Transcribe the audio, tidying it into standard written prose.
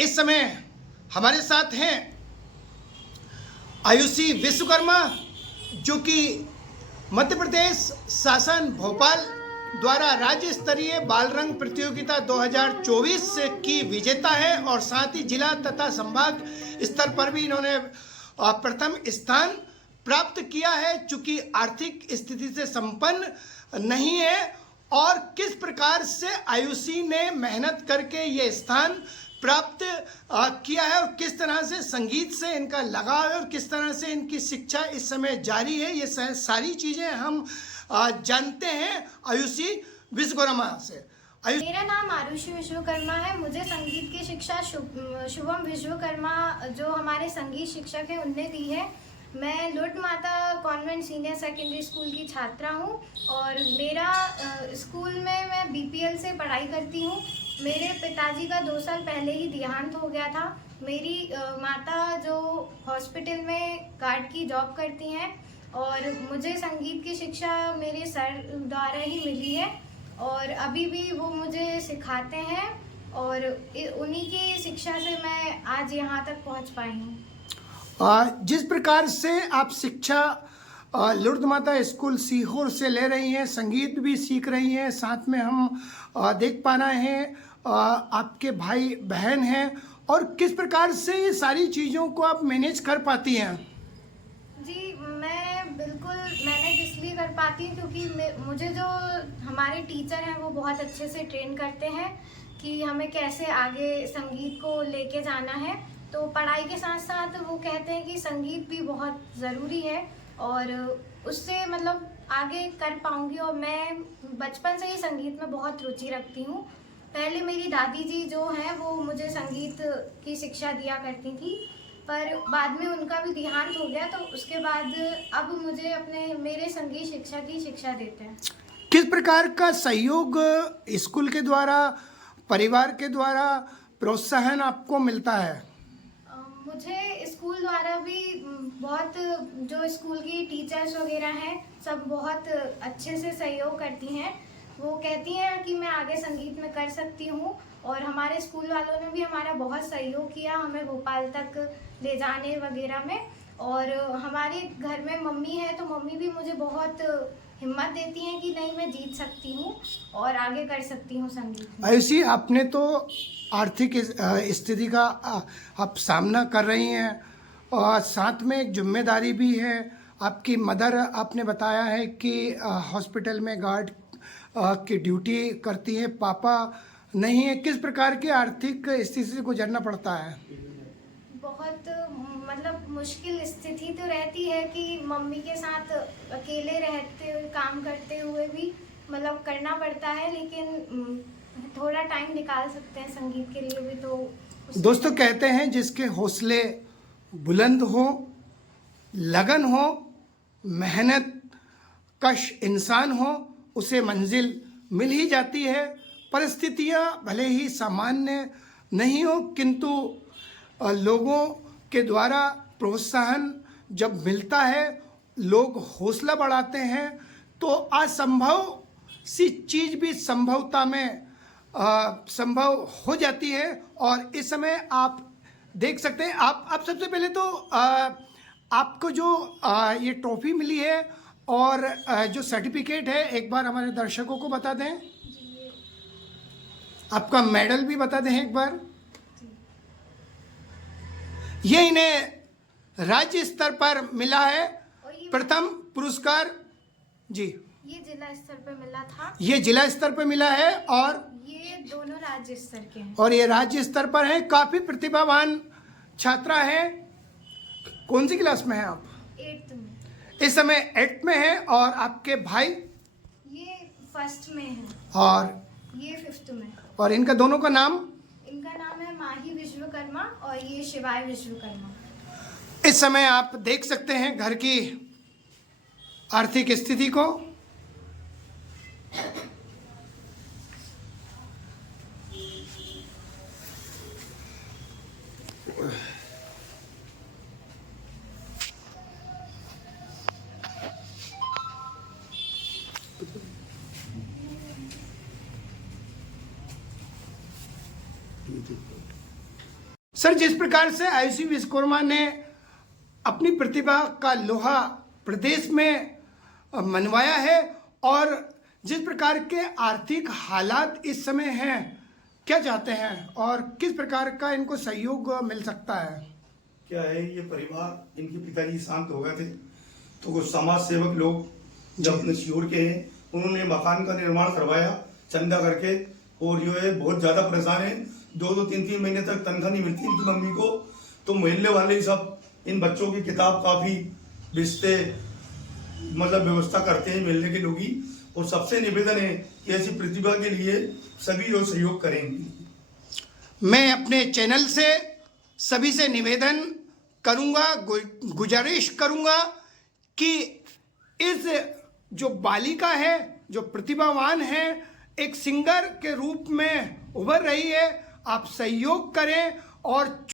इस समय हमारे साथ हैं आयुषी विश्वकर्मा, जो कि मध्य प्रदेश शासन भोपाल द्वारा राज्य स्तरीय बाल रंग प्रतियोगिता 2024 की विजेता है और साथ ही जिला तथा संभाग स्तर पर भी इन्होंने प्रथम स्थान प्राप्त किया है। चूंकि आर्थिक स्थिति से संपन्न नहीं है और किस प्रकार से आयुषी ने मेहनत करके ये स्थान प्राप्त किया है और किस तरह से संगीत से इनका लगाव है और किस तरह से इनकी शिक्षा इस समय जारी है, ये सारी चीज़ें हम जानते हैं आयुषी विश्वकर्मा से। मेरा नाम आरुषि विश्वकर्मा है। मुझे संगीत की शिक्षा शुभम विश्वकर्मा जो हमारे संगीत शिक्षक हैं उनने दी है। मैं लुट माता कॉन्वेंट सीनियर सेकेंडरी स्कूल की छात्रा हूँ और मेरा स्कूल में मैं बीपीएल से पढ़ाई करती हूँ। मेरे पिताजी का 2 साल पहले ही देहांत हो गया था। मेरी माता जो हॉस्पिटल में गार्ड की जॉब करती हैं और मुझे संगीत की शिक्षा मेरे सर द्वारा ही मिली है और अभी भी वो मुझे सिखाते हैं और उन्हीं की शिक्षा से मैं आज यहाँ तक पहुँच पाई हूँ। जिस प्रकार से आप शिक्षा लुर्द माता स्कूल सीहोर से ले रही हैं, संगीत भी सीख रही हैं, साथ में हम देख पा रहे हैं आपके भाई बहन हैं, और किस प्रकार से ये सारी चीज़ों को आप मैनेज कर पाती हैं? जी, मैं बिल्कुल मैनेज इसलिए कर पाती हूँ क्योंकि मुझे जो हमारे टीचर हैं वो बहुत अच्छे से ट्रेन करते हैं कि हमें कैसे आगे संगीत को लेके जाना है। तो पढ़ाई के साथ साथ वो कहते हैं कि संगीत भी बहुत ज़रूरी है और उससे मतलब आगे कर पाऊँगी। और मैं बचपन से ही संगीत में बहुत रुचि रखती हूँ। पहले मेरी दादी जी जो हैं वो मुझे संगीत की शिक्षा दिया करती थी, पर बाद में उनका भी देहांत हो गया, तो उसके बाद अब मुझे मेरे संगीत शिक्षा की शिक्षा देते हैं। किस प्रकार का सहयोग स्कूल के द्वारा, परिवार के द्वारा प्रोत्साहन आपको मिलता है? मुझे स्कूल द्वारा भी बहुत, जो स्कूल की टीचर्स वगैरह हैं सब बहुत अच्छे से सहयोग करती हैं। वो कहती हैं कि मैं आगे संगीत में कर सकती हूँ और हमारे स्कूल वालों ने भी हमारा बहुत सहयोग किया हमें भोपाल तक ले जाने वगैरह में। और हमारे घर में मम्मी है तो मम्मी भी मुझे बहुत हिम्मत देती हैं कि नहीं, मैं जीत सकती हूँ और आगे कर सकती हूँ संगीत में। ऐसी आपने तो आर्थिक स्थिति का आप सामना कर रही हैं और साथ में एक जिम्मेदारी भी है। आपकी मदर, आपने बताया है कि हॉस्पिटल में गार्ड की ड्यूटी करती है, पापा नहीं है। किस प्रकार की आर्थिक स्थिति से गुजरना पड़ता है? बहुत मतलब मुश्किल स्थिति तो रहती है कि मम्मी के साथ अकेले रहते हुए काम करते हुए भी मतलब करना पड़ता है, लेकिन थोड़ा टाइम निकाल सकते हैं संगीत के लिए भी। तो दोस्तों कहते हैं जिसके हौसले बुलंद हो, लगन हो, मेहनत कश इंसान हो, उसे मंजिल मिल ही जाती है। परिस्थितियां भले ही सामान्य नहीं हो, किंतु लोगों के द्वारा प्रोत्साहन जब मिलता है, लोग हौसला बढ़ाते हैं, तो असंभव सी चीज़ भी संभवता में संभव हो जाती है। और इस समय आप देख सकते हैं, आप सबसे पहले तो आपको जो ये ट्रॉफी मिली है और जो सर्टिफिकेट है, एक बार हमारे दर्शकों को बता दें। आपका मेडल भी बता दें एक बार। ये इन्हें राज्य स्तर पर मिला है, प्रथम पुरस्कार जी। ये जिला स्तर पर मिला था। ये जिला स्तर पर मिला है और ये दोनों राज्य स्तर के हैं। और ये राज्य स्तर पर है। काफी प्रतिभावान छात्रा है। कौन सी क्लास में है आप? 8th में। इस समय 8th में है। और आपके भाई? ये 1st में है और ये 5th में। और इनका दोनों का नाम? इनका नाम है माही विश्वकर्मा और ये शिवाय विश्वकर्मा। इस समय आप देख सकते हैं घर की आर्थिक स्थिति को। सर, जिस प्रकार से आयुषी विश्वकर्मा ने अपनी प्रतिभा का लोहा प्रदेश में मनवाया है और जिस प्रकार के आर्थिक हालात इस समय हैं, क्या चाहते हैं और किस प्रकार का इनको सहयोग मिल सकता है? क्या है, ये परिवार, इनके पिताजी शांत हो गए थे तो कुछ समाज सेवक लोग जब अपने शियोर के हैं, उन्होंने मकान का निर्माण करवाया चंदा करके। और जो है बहुत ज्यादा परेशान है, 2-2, 3-3 महीने तक तनख्वाह नहीं मिलती इनकी मम्मी को। तो मोहल्ले वाले ही सब इन बच्चों की किताब काफी बेचते, मतलब व्यवस्था करते हैं मोहल्ले के लोग ही। और सबसे निवेदन है कि ऐसी प्रतिभा के लिए सभी लोग सहयोग करेंगे। मैं अपने चैनल से सभी से निवेदन करूंगा, गुजारिश करूंगा कि इस जो बालिका है, जो प्रतिभावान है, एक सिंगर के रूप में उभर रही है, आप सहयोग करें और